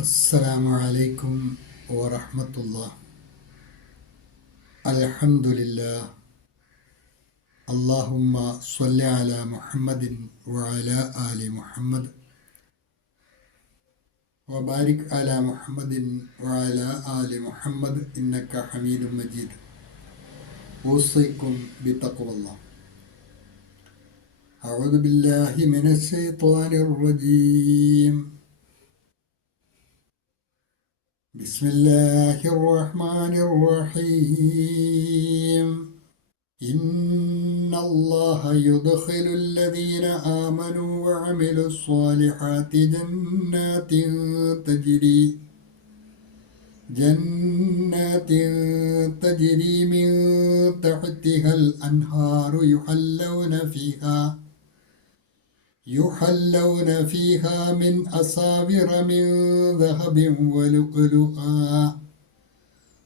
അസ്സലാമു അലൈക്കും വറഹ്മത്തുള്ളാഹി. അൽഹംദുലില്ലാഹ്. അല്ലാഹുമ്മ സ്വല്ലി അലാ മുഹമ്മദിൻ വഅലാ ആലി മുഹമ്മദ് വബാരിക് അലാ മുഹമ്മദിൻ വഅലാ ആലി മുഹമ്മദ് ഇന്നക ഹമീദും മജീദ്. ഊസിക്കും ബിത്തഖ്വല്ലാഹ്. അഊദു ബില്ലാഹി മിനശ് ശൈത്വാനിർ റജീം. بسم الله الرحمن الرحيم. إن الله يدخل الذين آمنوا وعملوا الصالحات جنات تجري من تحتها الأنهار يحلون فيها من أساور من ذهب ولؤلؤا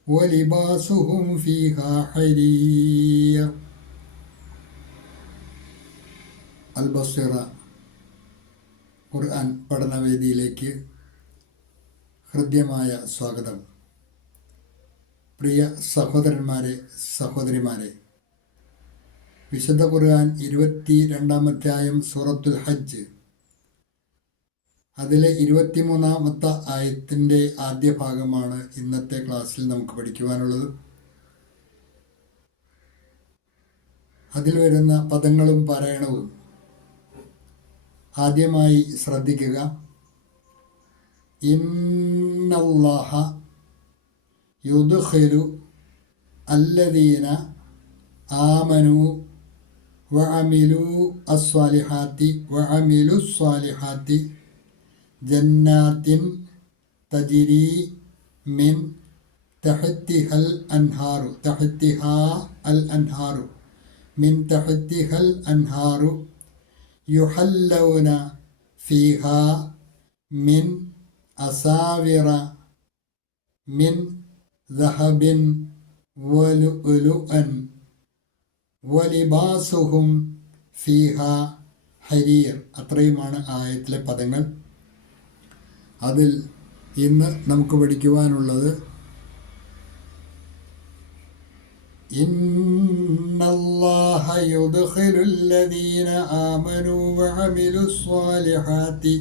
ولباسهم فيها حرير. അൽബസിറ ഖുർആൻ പഠനവേദിയിലേക്ക് ഹൃദ്യമായ സ്വാഗതം. പ്രിയ സഹോദരന്മാരെ, സഹോദരിമാരെ, വിശുദ്ധ ഖുർആൻ 22-ാം അധ്യായം സൂറത്തുൽ ഹജ്ജ്, അതിലെ 23-ാമത്തെ ആയത്തിൻ്റെ ആദ്യ ഭാഗമാണ് ഇന്നത്തെ ക്ലാസ്സിൽ നമുക്ക് പഠിക്കുവാനുള്ളത്. അതിൽ വരുന്ന പദങ്ങളും പാരായണവും ആദ്യമായി ശ്രദ്ധിക്കുക. ഇന്നല്ലാഹ യുദ്ഖിലു അല്ലദീന ആമനു وعملوا الصالحات جنات تجري من تحتها الأنهار يحلون فيها من أساور من ذهب ولؤلؤا വലിബാസുഹും ഫീഹ ഹരീർ. അത്രയുമാണ് ആയത്തിലെ പദങ്ങൾ. അതിൽ ഇന്ന് നമുക്ക് പഠിക്കുവാനുള്ളത് ഇന്നല്ലാഹ യുദ്ഖിലുല്ലദീന ആമനൂ വഅമിലുസ്സാലിഹാത്തി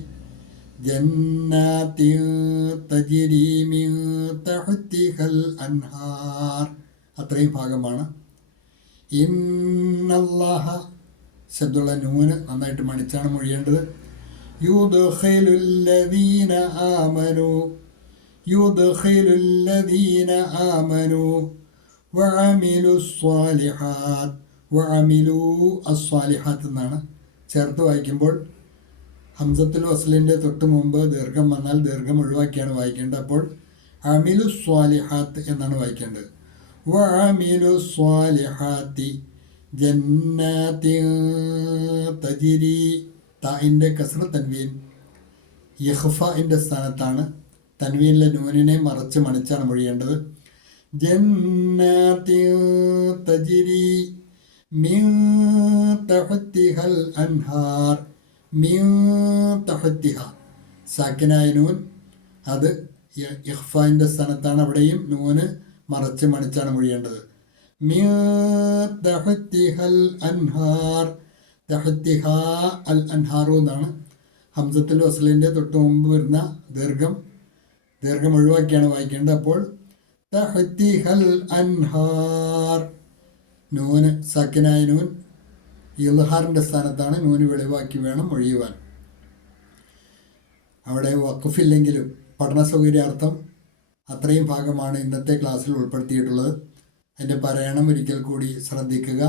ജന്നാത്തിൻ തജ്രി മിൻ തഹ്തിഹൽ അൻഹാർ. അത്രയും ഭാഗമാണ്. ഇന്നല്ലാഹ ശബ്ദമുള്ള നൂന് നന്നായിട്ട് മണിച്ചാണ് മൊഴിയേണ്ടത്. യുദ്ഖിലുല്ലദീന ആമനു വഅമിലു അസ്സാലിഹാത്ത് എന്നാണ് ചേർത്ത് വായിക്കുമ്പോൾ ഹംസത്തുൽ വസ്ലിൻ്റെ തൊട്ട് മുമ്പ് ദീർഘം വന്നാൽ ദീർഘം ഒഴിവാക്കിയാണ് വായിക്കേണ്ടത്. അപ്പോൾ അമിലു സ്വാലിഹാത്ത് എന്നാണ് വായിക്കേണ്ടത്. وعملوا الصالحات جنات تجري. താഇൻ്റെ കസ്ര തൻവീൻ യഖ്ഫഇൻ്റെ സ്ഥാനത്താണ്. തൻവീനിലെ നൂനിനെ മറച്ച് മണിച്ചാണ് മൊഴിയേണ്ടത്. ജന്നാത്തി തജ്രി മിൻ തഹ്തിഹൽ അൻഹാർ. മിൻ തഹ്തിഹ സാക്കിനായ നൂൻ, അത് ഇഖ്ഫാഇൻ്റെ സ്ഥാനത്താണ്. അവിടെയും നൂന് മറച്ച് മണിച്ചാണ് മൊഴിയേണ്ടത്. മിൻ തഹ്തിഹൽ അൻഹാർ. തഹ്തിഹ അൽ അൻഹാറു എന്നാണ് ഹംസത്തുൽ വസ്ലിൻ്റെ തൊട്ട് മുമ്പ് വരുന്ന ദീർഘം ഒഴിവാക്കിയാണ് വായിക്കേണ്ടത്. അപ്പോൾ തഹ്തിഹൽ അൻഹാർ. നൂന് സാക്കിനായ നൂൻ ഇൽഹാറിൻ്റെ സ്ഥാനത്താണ്. നൂന് വെളിവാക്കി വേണം ഒഴിയുവാൻ. അവിടെ വഖഫില്ലെങ്കിലും പഠന സൗകര്യാർത്ഥം അത്രയും ഭാഗമാണ് ഇന്നത്തെ ക്ലാസ്സിൽ ഉൾപ്പെടുത്തിയിട്ടുള്ളത്. അതിൻ്റെ പാരായണം ഒരിക്കൽ കൂടി ശ്രദ്ധിക്കുക.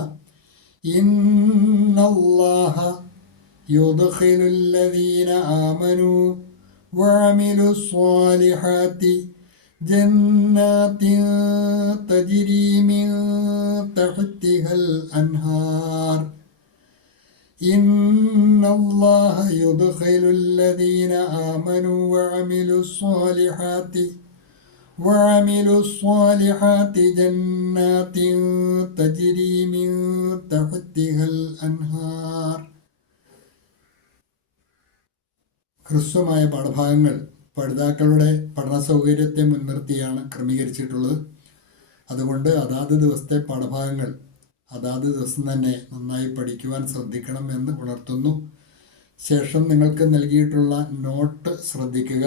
ഇന്നല്ലാഹ യുദ്ഖിലുല്ലദീന ആമനു വഅമിലുസ്സാലിഹാത്തി ജന്നാത്തിൻ തജ്രി മിൻ തഹ്തിഹൽ അൻഹാർ. ഇന്നല്ലാഹ യുദ്ഖിലുല്ലദീന ആമനു وعملوا الصالحات جنات تجري من تحتها الأنهار. ഹ്രസ്വമായ പാഠഭാഗങ്ങൾ പഠിതാക്കളുടെ പഠന സൗകര്യത്തെ മുൻനിർത്തിയാണ് ക്രമീകരിച്ചിട്ടുള്ളത്. അതുകൊണ്ട് അതാത് ദിവസത്തെ പാഠഭാഗങ്ങൾ അതാത് ദിവസം തന്നെ നന്നായി പഠിക്കുവാൻ ശ്രദ്ധിക്കണം എന്ന് ഉണർത്തുന്നു. ശേഷം നിങ്ങൾക്ക് നൽകിയിട്ടുള്ള നോട്ട് ശ്രദ്ധിക്കുക.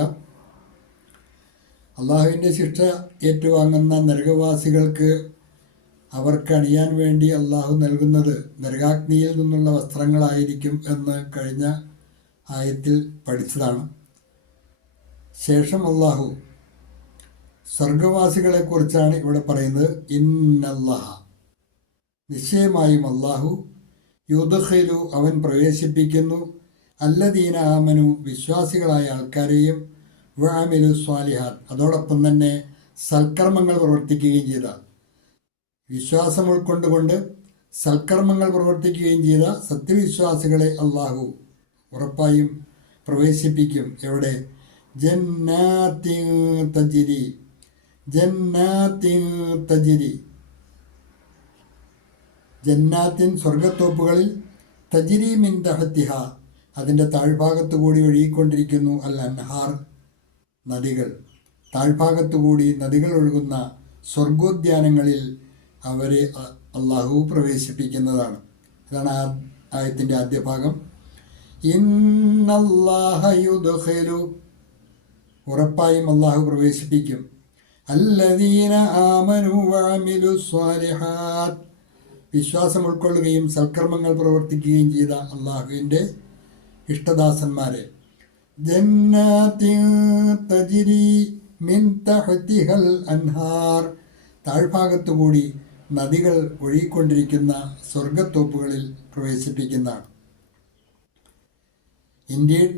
അള്ളാഹുവിൻ്റെ ശിക്ഷ ഏറ്റുവാങ്ങുന്ന നരകവാസികൾക്ക് അവർക്ക് അണിയാൻ വേണ്ടി അള്ളാഹു നൽകുന്നത് നരകാഗ്നിയിൽ നിന്നുള്ള വസ്ത്രങ്ങളായിരിക്കും എന്ന് കഴിഞ്ഞ ആയത്തിൽ പഠിച്ചതാണ്. ശേഷം അള്ളാഹു സ്വർഗവാസികളെക്കുറിച്ചാണ് ഇവിടെ പറയുന്നത്. ഇന്നല്ലാഹ, നിശ്ചയമായും അള്ളാഹു, യുദ്ഖിലു, അവൻ പ്രവേശിപ്പിക്കുന്നു, അല്ലദീന ആമനു, വിശ്വാസികളായ ആൾക്കാരെയും, വഅമിലു സ്വാലിഹാത്ത്, അതോടൊപ്പം തന്നെ സൽക്കർമ്മങ്ങൾ പ്രവർത്തിക്കുകയും ചെയ്ത, വിശ്വാസം ഉൾക്കൊണ്ടുകൊണ്ട് സൽക്കർമ്മങ്ങൾ പ്രവർത്തിക്കുകയും ചെയ്ത സത്യവിശ്വാസികളെ അള്ളാഹു ഉറപ്പായും പ്രവേശിപ്പിക്കും. എവിടെ? ജന്നാത്തിൻ തജ്രി, ജന്നാത്തിൻ തജ്രി, ജന്നാത്തിൻ സ്വർഗത്തോപ്പുകളിൽ, തജ്രി മിൻ തഹത്തിഹ, അതിൻ്റെ താഴ്ഭാഗത്തു കൂടി ഒഴുകിക്കൊണ്ടിരിക്കുന്നു, അൽ അൻഹാർ, നദികൾ, താഴ്ഭാഗത്തു കൂടി നദികൾ ഒഴുകുന്ന സ്വർഗോദ്യാനങ്ങളിൽ അവരെ അള്ളാഹു പ്രവേശിപ്പിക്കുന്നതാണ്. ഇതാണ് ആ ആയത്തിൻ്റെ ആദ്യ ഭാഗം. ഇന്നല്ലാഹ യുദ്ഖിലു, ഉറപ്പായും അള്ളാഹു പ്രവേശിപ്പിക്കും, അല്ലദീന ആമനു വഅമിലു സ്വാലിഹാത്ത്, വിശ്വാസം ഉൾക്കൊള്ളുകയും സൽക്കർമ്മങ്ങൾ പ്രവർത്തിക്കുകയും ചെയ്ത അള്ളാഹുവിൻ്റെ ഇഷ്ടദാസന്മാരെ, ജന്നാത്തിൻ തജ്രി മിൻ തഹ്തിഹൽ അൻഹാർ, താഴ്ഭാഗത്തുകൂടി നദികൾ ഒഴുകിക്കൊണ്ടിരിക്കുന്ന സ്വർഗത്തോപ്പുകളിൽ പ്രവേശിപ്പിക്കുന്നതാണ്. Indeed,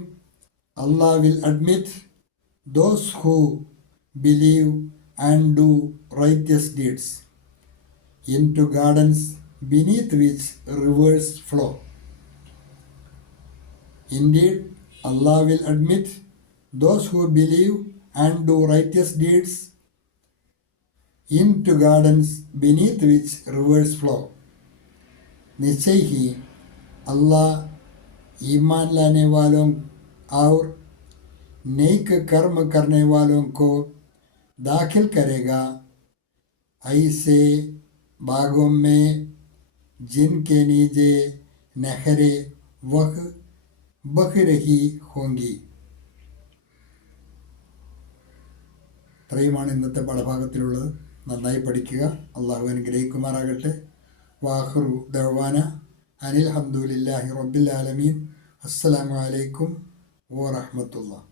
Allah will admit those who believe and do righteous deeds into gardens beneath which rivers flow. Indeed, Allah will admit those who believe and do righteous deeds into gardens beneath which rivers flow. निश्चय ही अल्लाह ईमान लाने वालों और नेक कर्म करने वालों को दाखिल करेगा ऐसे बागों में जिनके नीचे नहरें वह बह रही होंगी. ഇത്രയുമാണ് ഇന്നത്തെ പാഠഭാഗത്തിലുള്ളത്. നന്നായി പഠിക്കുക. അള്ളാഹു അനുഗ്രഹിക്കുമാറാകട്ടെ. വാഖിറു ദഅ്വാന അനിൽ ഹംദുലില്ലാഹി റബ്ബിൽ ആലമീൻ. അസ്സലാമു അലൈക്കും വറഹ്മത്തുള്ളാഹി.